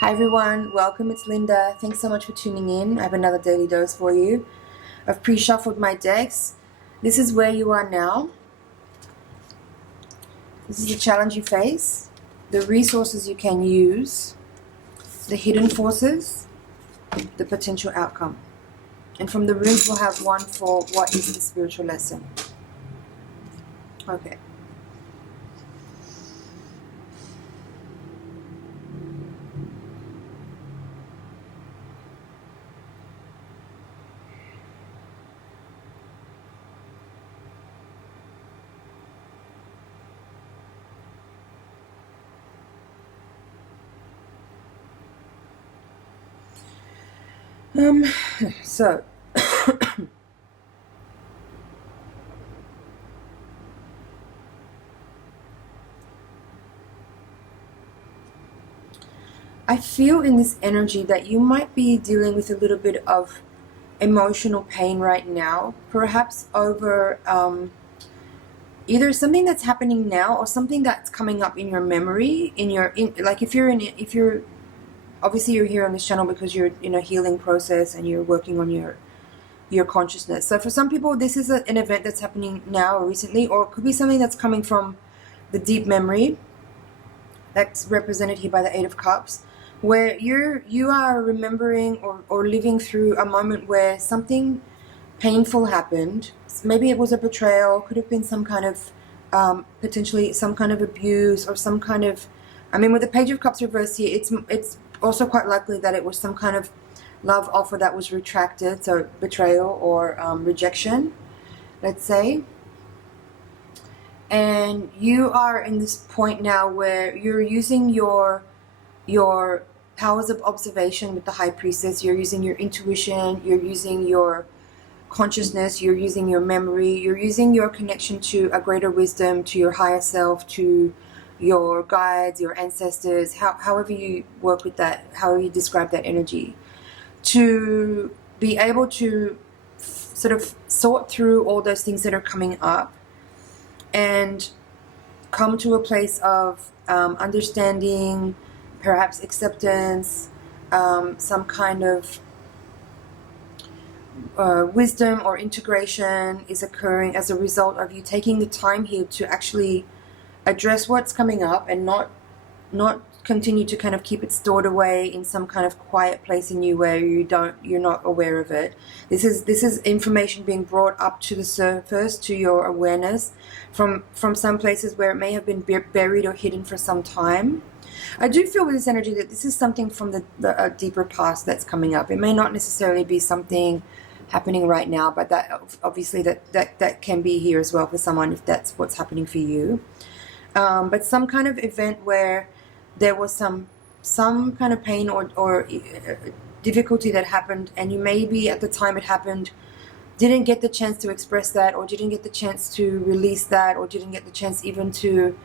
Hi everyone, welcome, it's Linda. Thanks so much for tuning in. I have another daily dose for you. I've pre-shuffled my decks. This is where you are now. This is the challenge you face, the resources you can use, the hidden forces, the potential outcome. And from the runes we'll have one for what is the spiritual lesson. Okay. So I feel in this energy that you might be dealing with a little bit of emotional pain right now, perhaps over either something that's happening now or something that's coming up in your memory, like if you're obviously you're here on this channel because you're in a healing process and you're working on your consciousness. So for some people this is an event that's happening now or recently, or it could be something that's coming from the deep memory that's represented here by the Eight of Cups, where you are remembering or living through a moment where something painful happened. Maybe it was a betrayal, could have been some kind of potentially some kind of abuse or some kind of, I mean, with the Page of Cups reversed here, it's also quite likely that it was some kind of love offer that was retracted, so betrayal or rejection, let's say. And you are in this point now where you're using your powers of observation with the High Priestess. You're using your intuition, you're using your consciousness, you're using your memory, you're using your connection to a greater wisdom, to your higher self, to your guides, your ancestors, however you work with that, however you describe that energy, to be able to sort of sort through all those things that are coming up and come to a place of understanding, perhaps acceptance, some kind of wisdom or integration is occurring as a result of you taking the time here to actually address what's coming up and not continue to kind of keep it stored away in some kind of quiet place in you where you're not aware of it. This is information being brought up to the surface, to your awareness from some places where it may have been buried or hidden for some time. I do feel with this energy that this is something from the deeper past that's coming up. It may not necessarily be something happening right now, but that obviously that can be here as well for someone if that's what's happening for you. But some kind of event where there was some kind of pain or difficulty that happened, and you maybe at the time it happened didn't get the chance to express that, or didn't get the chance to release that, or didn't get the chance even to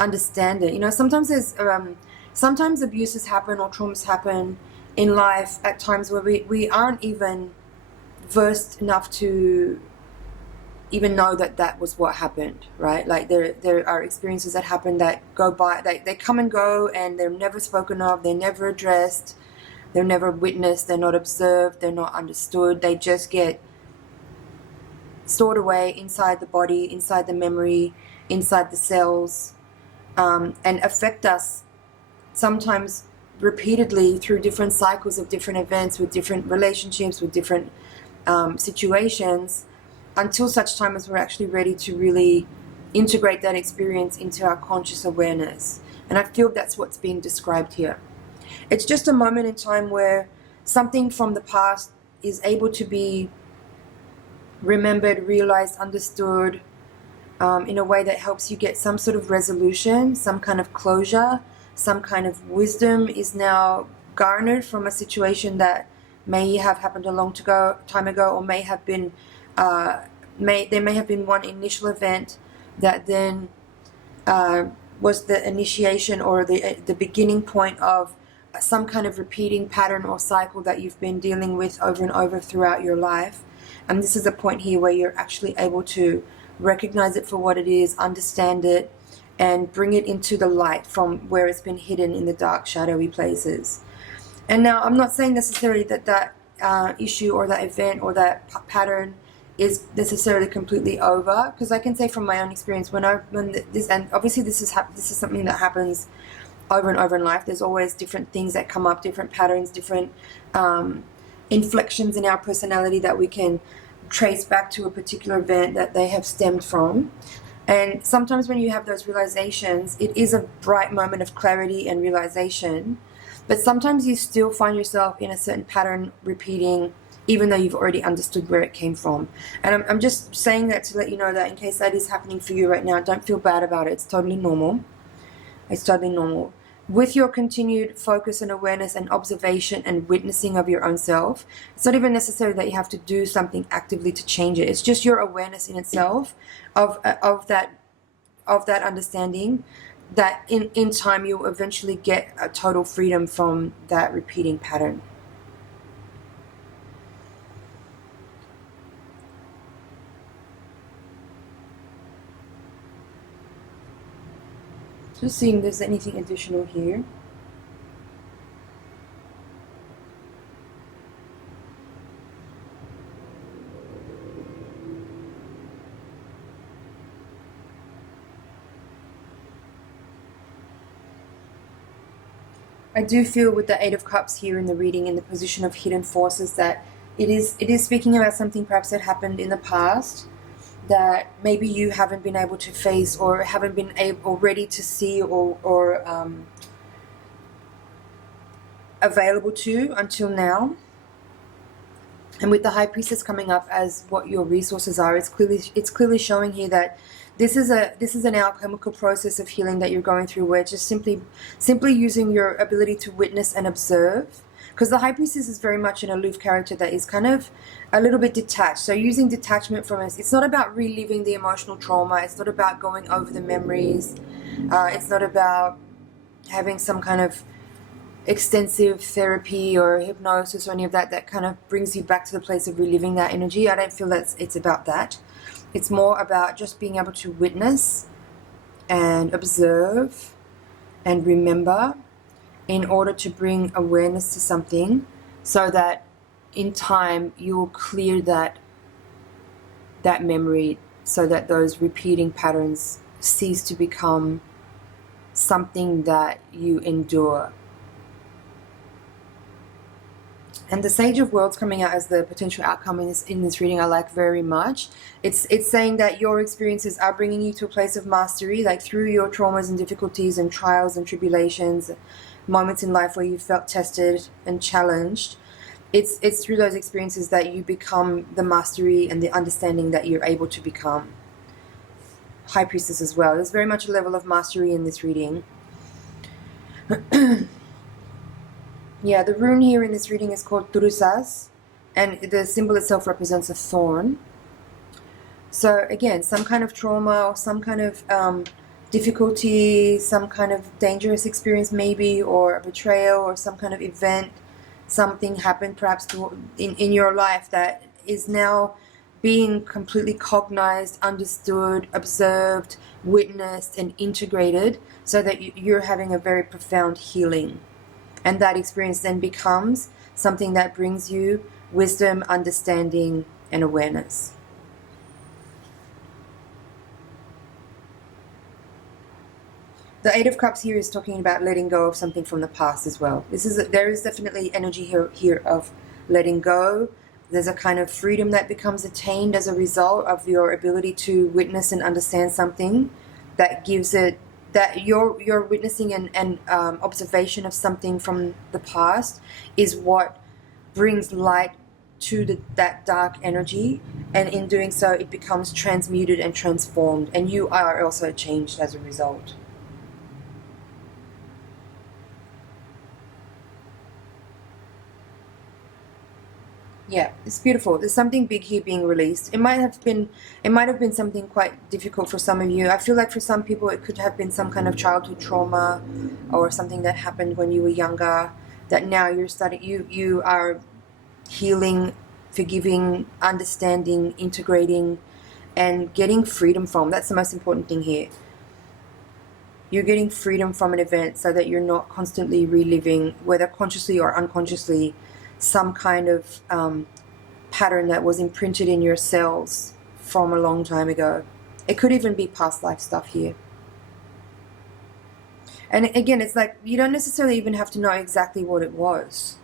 understand it. You know, sometimes there's sometimes abuses happen or traumas happen in life at times where we aren't even versed enough to even know that was what happened, right? Like there are experiences that happen that go by, they come and go, and they're never spoken of, they're never addressed, they're never witnessed, they're not observed, they're not understood. They just get stored away inside the body, inside the memory, inside the cells, and affect us sometimes repeatedly through different cycles of different events, with different relationships, with different situations, until such time as we're actually ready to really integrate that experience into our conscious awareness. And I feel that's what's being described here. It's just a moment in time where something from the past is able to be remembered, realized, understood, in a way that helps you get some sort of resolution, some kind of closure, some kind of wisdom is now garnered from a situation that may have happened a long time ago, or may have been there may have been one initial event that then was the initiation or the beginning point of some kind of repeating pattern or cycle that you've been dealing with over and over throughout your life. And this is a point here where you're actually able to recognize it for what it is, understand it, and bring it into the light from where it's been hidden in the dark, shadowy places. And now I'm not saying necessarily that issue or that event or that pattern is necessarily completely over, because I can say from my own experience, when this, and obviously this is something that happens over and over in life. There's always different things that come up, different patterns, different inflections in our personality that we can trace back to a particular event that they have stemmed from. And sometimes when you have those realizations, it is a bright moment of clarity and realization, but sometimes you still find yourself in a certain pattern repeating, even though you've already understood where it came from. And I'm just saying that to let you know that in case that is happening for you right now, don't feel bad about it. It's totally normal. It's totally normal. With your continued focus and awareness and observation and witnessing of your own self, it's not even necessary that you have to do something actively to change it. It's just your awareness in itself of that understanding that in time you'll eventually get a total freedom from that repeating pattern. Just seeing if there's anything additional here. I do feel with the Eight of Cups here in the reading, in the position of hidden forces, that it is speaking about something perhaps that happened in the past that maybe you haven't been able to face or haven't been able or ready to see or available to until now. And with the High Priestess coming up as what your resources are, it's clearly showing here that this is an alchemical process of healing that you're going through, where just simply using your ability to witness and observe. Because the High Priestess is very much an aloof character that is kind of a little bit detached. So using detachment from it, it's not about reliving the emotional trauma. It's not about going over the memories. It's not about having some kind of extensive therapy or hypnosis or any of that kind of brings you back to the place of reliving that energy. I don't feel that it's about that. It's more about just being able to witness and observe and remember in order to bring awareness to something, so that in time you'll clear that memory, so that those repeating patterns cease to become something that you endure. And the Sage of Worlds coming out as the potential outcome in this reading I like very much. It's saying that your experiences are bringing you to a place of mastery, like through your traumas and difficulties and trials and tribulations, moments in life where you felt tested and challenged. It's through those experiences that you become the mastery and the understanding that you're able to become. High Priestess as well. There's very much a level of mastery in this reading. Yeah, the rune here in this reading is called Turusas, and the symbol itself represents a thorn. So again, some kind of trauma or some kind of difficulty, some kind of dangerous experience maybe, or a betrayal or some kind of event, something happened perhaps in your life that is now being completely cognized, understood, observed, witnessed, and integrated, so that you're having a very profound healing. And that experience then becomes something that brings you wisdom, understanding, and awareness. The Eight of Cups here is talking about letting go of something from the past as well. There is definitely energy here of letting go. There's a kind of freedom that becomes attained as a result of your ability to witness and understand something that gives it, that your witnessing and observation of something from the past is what brings light to that dark energy, and in doing so it becomes transmuted and transformed, and you are also changed as a result. Yeah, it's beautiful. There's something big here being released. It might have been something quite difficult for some of you. I feel like for some people it could have been some kind of childhood trauma or something that happened when you were younger, that now you are healing, forgiving, understanding, integrating, and getting freedom from. That's the most important thing here. you're getting freedom from an event so that you're not constantly reliving, whether consciously or unconsciously, some kind of pattern that was imprinted in your cells from a long time ago. It could even be past life stuff here. And again, it's like, you don't necessarily even have to know exactly what it was.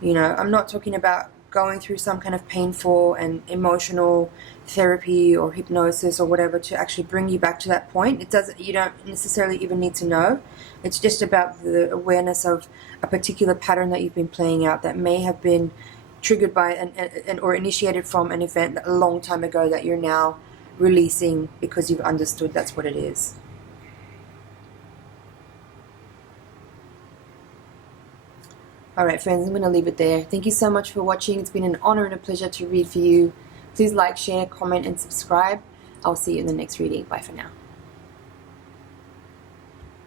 You know, I'm not talking about going through some kind of painful and emotional therapy or hypnosis or whatever to actually bring you back to that point. It doesn't, you don't necessarily even need to know. It's just about the awareness of a particular pattern that you've been playing out that may have been triggered by an or initiated from an event a long time ago that you're now releasing because you've understood that's what it is. Alright friends, I'm going to leave it there. Thank you so much for watching. It's been an honor and a pleasure to read for you. Please like, share, comment and subscribe. I'll see you in the next reading. Bye for now.